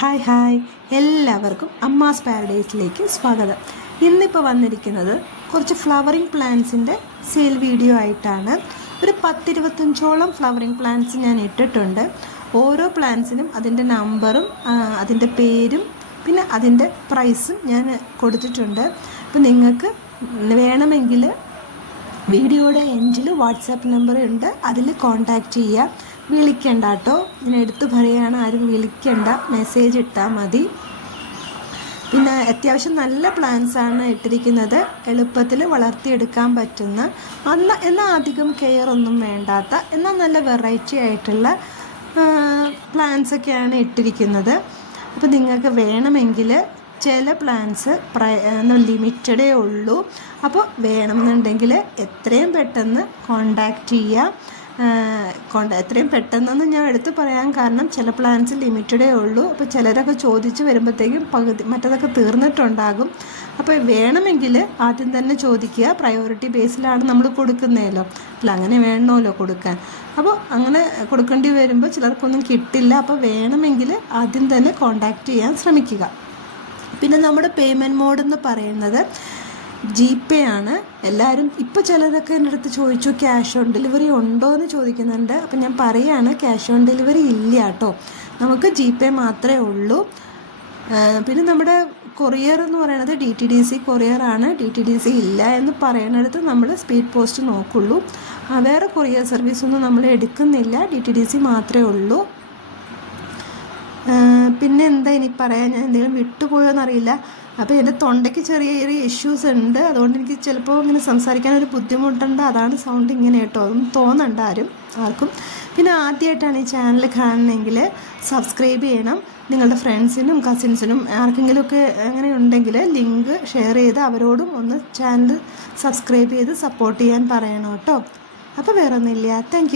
Hi hi എല്ലാവർക്കും അമ്മാസ് പാരഡൈസിലേക്ക് സ്വാഗതം. ഇന്നിപ്പോൾ വന്നിരിക്കുന്നത് കുറച്ച് ഫ്ലവറിങ് പ്ലാന്റ്സിന്റെ സെയിൽ വീഡിയോ ആയിട്ടാണ്. ഒരു പത്തിരുപത്തഞ്ചോളം ഫ്ലവറിങ് പ്ലാന്റ്സ് ഞാൻ ഇട്ടിട്ടുണ്ട്. ഓരോ പ്ലാന്റ്സിനും അതിന്റെ നമ്പറും അതിന്റെ പേരും പിന്നെ അതിന്റെ പ്രൈസും ഞാൻ കൊടുത്തിട്ടുണ്ട്. അപ്പോൾ നിങ്ങൾക്ക് വേണമെങ്കിൽ വീഡിയോയുടെ എൻഡിൽ വാട്സാപ്പ് നമ്പർ ഉണ്ട്. അതിൽ കോൺടാക്റ്റ് ചെയ്യുക വിളിക്കണ്ട കേട്ടോ ഞാൻ എടുത്തു പറയുകയാണ് ആരും വിളിക്കണ്ട. മെസ്സേജ് ഇട്ടാൽ മതി. പിന്നെ അത്യാവശ്യം നല്ല പ്ലാന്റ്സ് ആണ് ഇട്ടിരിക്കുന്നത്. എളുപ്പത്തിൽ വളർത്തിയെടുക്കാൻ പറ്റുന്ന അന്ന എന്നാൽ അധികം കെയർ ഒന്നും വേണ്ടാത്ത എന്നാൽ നല്ല വെറൈറ്റി ആയിട്ടുള്ള പ്ലാന്റ്സ് ഒക്കെയാണ് ഇട്ടിരിക്കുന്നത്. അപ്പോൾ നിങ്ങൾക്ക് വേണമെങ്കിൽ ചില പ്ലാൻസ് ലിമിറ്റഡേ ഉള്ളൂ. അപ്പോൾ വേണമെന്നുണ്ടെങ്കിൽ എത്രയും പെട്ടെന്ന് കോണ്ടാക്റ്റ് ചെയ്യുക കോണ്ട എത്രയും പെട്ടെന്നൊന്നും ഞാൻ എടുത്തു പറയാൻ കാരണം ചില പ്ലാൻസ് ലിമിറ്റഡേ ഉള്ളൂ. അപ്പോൾ ചിലരൊക്കെ ചോദിച്ച് വരുമ്പോഴത്തേക്കും പകുതി മറ്റതൊക്കെ തീർന്നിട്ടുണ്ടാകും. അപ്പോൾ വേണമെങ്കിൽ ആദ്യം തന്നെ ചോദിക്കുക പ്രയോറിറ്റി ബേസിലാണ് നമ്മൾ കൊടുക്കുന്നതല്ലോ അല്ല അങ്ങനെ വേണമല്ലോ കൊടുക്കാൻ. അപ്പോൾ അങ്ങനെ കൊടുക്കേണ്ടി വരുമ്പോൾ ചിലർക്കൊന്നും കിട്ടില്ല. അപ്പോൾ വേണമെങ്കിൽ ആദ്യം തന്നെ കോണ്ടാക്റ്റ് ചെയ്യാൻ ശ്രമിക്കുക. പിന്നെ നമ്മുടെ പേയ്മെന്റ് മോഡ് എന്ന് പറയുന്നത് ജി പേ ആണ് എല്ലാവരും ഇപ്പോൾ ചിലരൊക്കെ എന്റെ അടുത്ത് ചോദിച്ചു ക്യാഷ് ഓൺ ഡെലിവറി ഉണ്ടോ എന്ന് ചോദിക്കുന്നുണ്ട്. അപ്പം ഞാൻ പറയുകയാണ് ക്യാഷ് ഓൺ ഡെലിവറി ഇല്ല കേട്ടോ നമുക്ക് ജി പേ മാത്രമേ ഉള്ളൂ. പിന്നെ നമ്മുടെ കൊറിയർ എന്ന് പറയുന്നത് D T D C courier ആണ്. ഡി ടി ഡി സി ഇല്ല എന്ന് പറയുന്നിടത്ത് നമ്മൾ സ്പീഡ് പോസ്റ്റ് നോക്കുള്ളൂ. വേറെ കൊറിയർ സർവീസ് ഒന്നും നമ്മൾ എടുക്കുന്നില്ല. ഡി ടി ഡി സി മാത്രമേ ഉള്ളൂ. പിന്നെ എന്താ ഇനി പറയാൻ? ഞാൻ എന്തെങ്കിലും വിട്ടുപോയോന്നറിയില്ല അപ്പോൾ എന്റെ തൊണ്ടയ്ക്ക് ചെറിയ ചെറിയ ഇഷ്യൂസ് ഉണ്ട്. അതുകൊണ്ട് എനിക്ക് ചിലപ്പോൾ ഇങ്ങനെ സംസാരിക്കാൻ ഒരു ബുദ്ധിമുട്ടുണ്ട്. അതാണ് സൗണ്ട് ഇങ്ങനെ കേട്ടോ. അതൊന്നും തോന്നണ്ട ആരും ആർക്കും. പിന്നെ ആദ്യമായിട്ടാണ് ഈ ചാനൽ കാണണമെങ്കിൽ സബ്സ്ക്രൈബ് ചെയ്യണം. നിങ്ങളുടെ ഫ്രണ്ട്സിനും കസിൻസിനും ആർക്കെങ്കിലുമൊക്കെ അങ്ങനെ ഉണ്ടെങ്കിൽ ലിങ്ക് ഷെയർ ചെയ്ത് അവരോടും ഒന്ന് ചാനൽ സബ്സ്ക്രൈബ് ചെയ്ത് സപ്പോർട്ട് ചെയ്യാൻ പറയണം കേട്ടോ. അപ്പോൾ വേറൊന്നുമില്ല. താങ്ക്